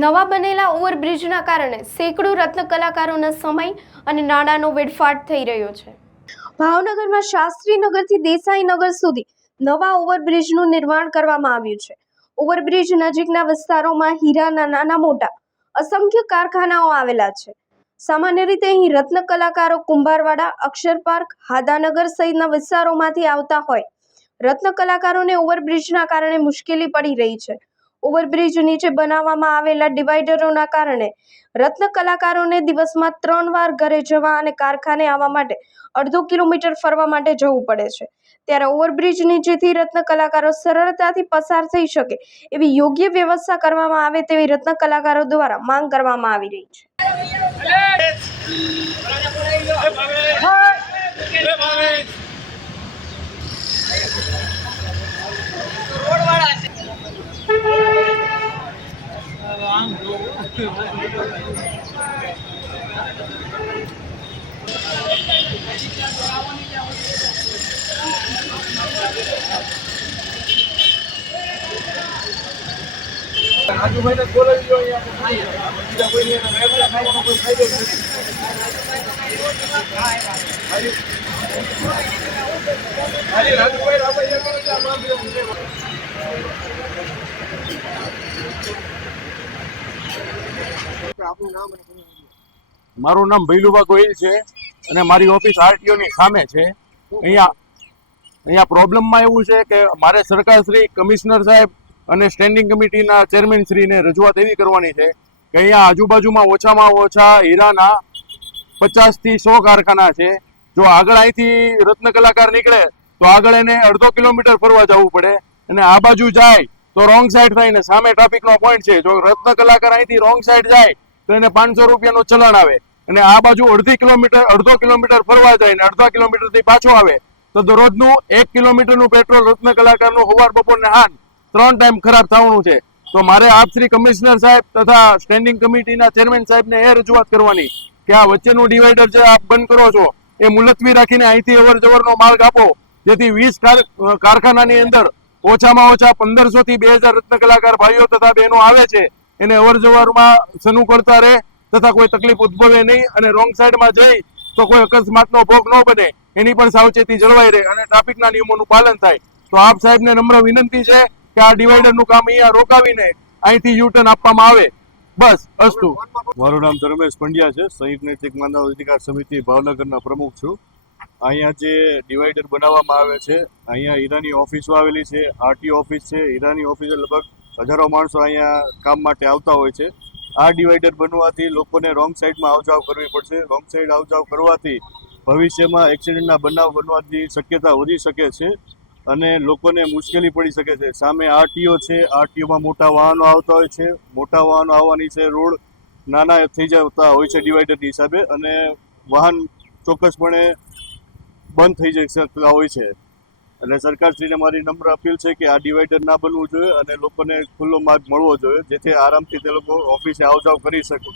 નવા બનેલા ઓવરબ્રિજના કારણે સેંકડો રત્ન કલાકારોના સમય અને નાણાંનો વેડફાટ થઈ રહ્યો છે। ભાવનગરમાં શાસ્ત્રીનગરથી દેસાઈનગર સુધી નવા ઓવરબ્રિજનું નિર્માણ કરવામાં આવ્યું છે। ઓવરબ્રિજ નજીકના વિસ્તારોમાં હીરાના નાના મોટા અસંખ્ય કારખાનાઓ આવેલા છે। સામાન્ય રીતે અહીં રત્ન કલાકારો કુંભારવાડા, અક્ષર પાર્ક, હાદાનગર સહિતના વિસ્તારોમાંથી આવતા હોય। રત્ન કલાકારોને ઓવરબ્રિજના કારણે મુશ્કેલી પડી રહી છે। ઓવરબ્રિજ નીચે બનાવવામાં આવેલા ડિવાઈડરોના કારણે રત્ન કલાકારોને દિવસમાં 3 વાર ઘરે જવા અને કારખાને આવવા માટે અડધો કિલોમીટર ફરવા માટે જવું પડે છે। ત્યારે ઓવરબ્રિજ નીચેથી રત્ન કલાકારો સરળતાથી પસાર થઈ શકે એવી યોગ્ય વ્યવસ્થા કરવામાં આવે તેવી રત્ન કલાકારો દ્વારા માંગ કરવામાં આવી રહી છે। રાજુભાઈને બોલાવી લો અહીંયા કોઈને ખાવાનો કોઈ ફાયદો નથી। રાજુભાઈ આપનું નામ? મારું નામ ભૈલુભા ગોહિલ છે અને મારી ઓફિસ આરટીઓની સામે છે। અહીંયા પ્રોબ્લેમમાં એવું છે કે મારે સરકારશ્રી, કમિશનર સાહેબ અને સ્ટેન્ડિંગ કમિટીના ચેરમેનશ્રીને રજૂઆત એવી કરવાની છે કે અહીંયા આજુબાજુમાં ઓછામાં ઓછા હીરાના 50 થી 100 કારખાના છે। જો આગળ અહીંથી રત્ન કલાકાર નીકળે તો આગળ એને અડધો કિલોમીટર ફરવા જવું પડે અને આ બાજુ જાય તો રોંગ સાઈડ થાય ને સામે ટ્રાફિકનો પોઈન્ટ છે। જો રત્ન કલાકાર અહીંથી રોંગ સાઈડ જાય તો એને 500 રૂપિયાનું ચલણ આવે અને આ બાજુ અડધો કિલોમીટર ફરવા જાય ને અડધા કિલોમીટરથી પાછો આવે તો દરરોજનું 1 કિલોમીટરનું પેટ્રોલ રત્ન કલાકારનું સવાર બપોર ને સાંજ 3 ટાઈમ ખરાબ થવાનું છે। તો મારે આપ શ્રી કમિશનર સાહેબ તથા સ્ટેન્ડિંગ કમિટીના ચેરમેન સાહેબને એ રજૂઆત કરવાની કે આ વચ્ચેનું ડિવાઈડર જે આપ બંધ કરો છો એ મુલતવી રાખીને અહીંથી અવર જવરનો માર્ગ આપો, જેથી 20 કારખાનાની અંદર ઓછામાં ઓછા 1500 થી 2000 રત્ન કલાકાર ભાઈઓ તથા બહેનો આવે છે એને અવર જવરમાં સનું કરતા રહે તથા કોઈ તકલીફ ઉદ્ભવે નહીં અને રોંગ સાઈડમાં જઈ તો કોઈ અકસ્માતનો ભોગ ન બને એની પણ સાવચેતી જળવાઈ રહે અને ટ્રાફિકના નિયમોનું પાલન થાય। તો આપ સાહેબને નમ્ર વિનંતી છે કે આ ડિવાઈડરનું કામ અહીંયા રોકાવીને અહીંથી યુટર્ન આપવામાં આવે। બસ અસ્તુ। મારું નામ ધર્મેશ પંડ્યા છે, સંયુક્ત નૈતિક માનવ અધિકાર સમિતિ ભાવનગરના પ્રમુખ છું। અહીંયા જે ડિવાઈડર બનાવવામાં આવે છે, અહીંયા હીરાની ઓફિસો આવેલી છે, આરટીઓ ઓફિસ છે। હીરાની ઓફિસે લગભગ હજારો માણસો અહીંયા કામ માટે આવતા હોય છે। આ ડિવાઈડર બનવાથી લોકોને રોંગ સાઈડમાં આવજાવ કરવી પડશે। રોંગ સાઈડ આવજાવ કરવાથી ભવિષ્યમાં એક્સિડન્ટના બનાવ બનવાની શક્યતા વધી શકે છે અને લોકોને મુશ્કેલી પડી શકે છે। સામે આરટીઓ છે, આરટીઓમાં મોટા વાહનો આવતા હોય છે, મોટા વાહનો આવવાની છે, રોડ નાના થઈ જતા હોય છે ડિવાઈડરની હિસાબે અને વાહન ચોક્કસપણે બંધ થઈ જઈ શકતા હોય છે। એટલે સરકારશ્રીને મારી નમ્ર અપીલ છે કે આ ડિવાઈડર ના બનવું જોઈએ અને લોકોને ખુલ્લો માર્ગ મળવો જોઈએ, જેથી આરામથી તે લોકો ઓફિસે આવજાવ કરી શકે।